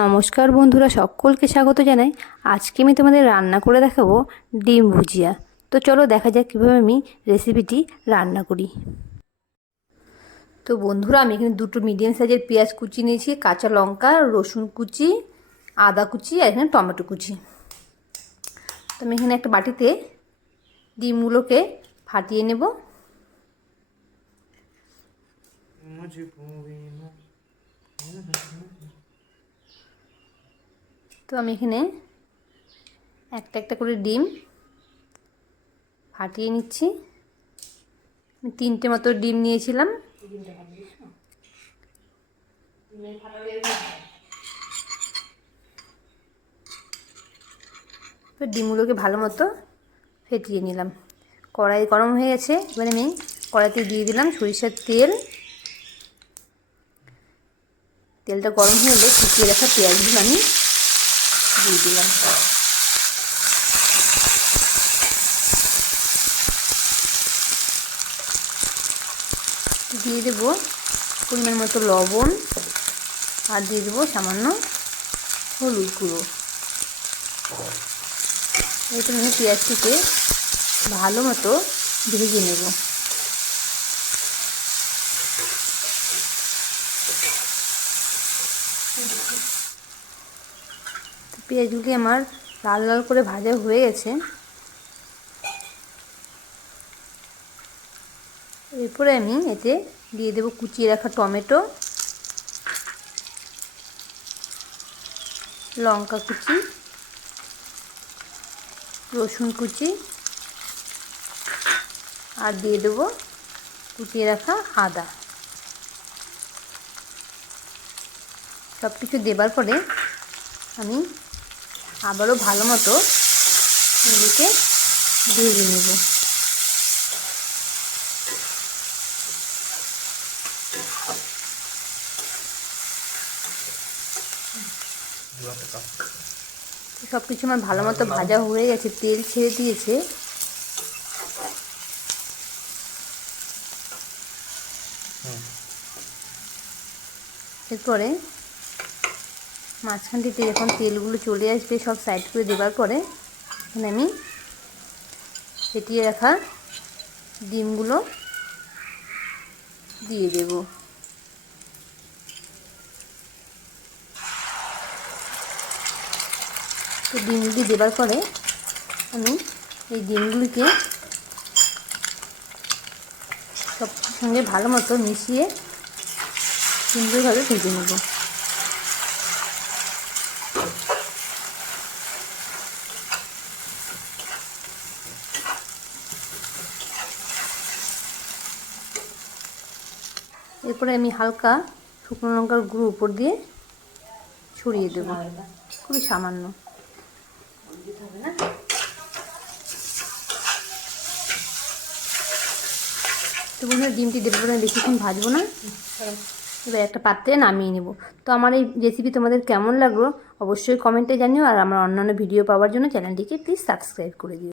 নমস্কার বন্ধুরা, সকলকে স্বাগত জানাই। আজকে আমি তোমাদের রান্না করে দেখাবো ডিম ভুজিয়া। তো চলো দেখা যাক কীভাবে আমি রেসিপিটি রান্না করি। তো বন্ধুরা, আমি এখানে দুটো মিডিয়াম সাইজের পেঁয়াজ কুচি নিয়েছি, কাঁচা লঙ্কা, রসুন কুচি, আদা কুচি আর এখানে টমেটো কুচি। তো আমি এখানে একটা বাটিতে ডিমগুলোকে ফাটিয়ে নেব। তো আমি এখানে একটা একটা করে ডিম ফাটিয়ে নিচ্ছি। আমি 3টে মতো ডিম নিয়েছিলাম। তো ডিমগুলোকে ভালো মতো ফেটিয়ে নিলাম। কড়াই গরম হয়ে গেছে, এবারে আমি কড়াইতে দিয়ে দিলাম সরিষার তেল। তেলটা গরম হয়ে এলে কুচিয়ে রাখা পেঁয়াজগুলো আমি দিয়ে দিলাম। দিয়ে দেবো পরিমাণ মতো লবণ আর দিয়ে দেবো সামান্য হলুদ গুঁড়ো। এরপর আমি পেঁয়াজটিকে ভালো মতো ভেজে নেব। পেঁয়াজগুলি আমার লাল লাল করে ভাজা হয়ে গেছে। এরপরে আমি এতে দিয়ে দেবো কুচিয়ে রাখা টমেটো, লঙ্কা কুচি, রসুন কুচি আর দিয়ে দেবো কুচিয়ে রাখা আদা। সব কিছু দেবার পরে আমি আবারও ভালো মতো এদিকে ভেজে নেব। সব কিছু আমার ভালো মতো ভাজা হয়ে গেছে, তেল ছেড়ে দিয়েছে। এরপরে মাঝখানটিতে যখন তেলগুলো চলে আসবে সব সাইড করে দেওয়ার পরে এখানে আমি ফেটিয়ে রাখা ডিমগুলো দিয়ে দেব। তো ডিমগুলি দেওয়ার পরে আমি এই ডিমগুলিকে সব সঙ্গে ভালো মতো মিশিয়ে সুন্দরভাবে ভেজে নেব। এরপরে আমি হালকা শুকনো লঙ্কার গুঁড়ো উপর দিয়ে ছড়িয়ে দেব, খুবই সামান্য। তো বন্ধুরা, ডিমটি দেওয়ার পরে বেশিক্ষণ ভাজবো না, এবার একটা পাত্রে নামিয়ে নেব। তো আমার এই রেসিপি তোমাদের কেমন লাগলো অবশ্যই কমেন্টে জানিও, আর আমার অন্যান্য ভিডিও পাওয়ার জন্য চ্যানেলটিকে প্লিজ সাবস্ক্রাইব করে দিও।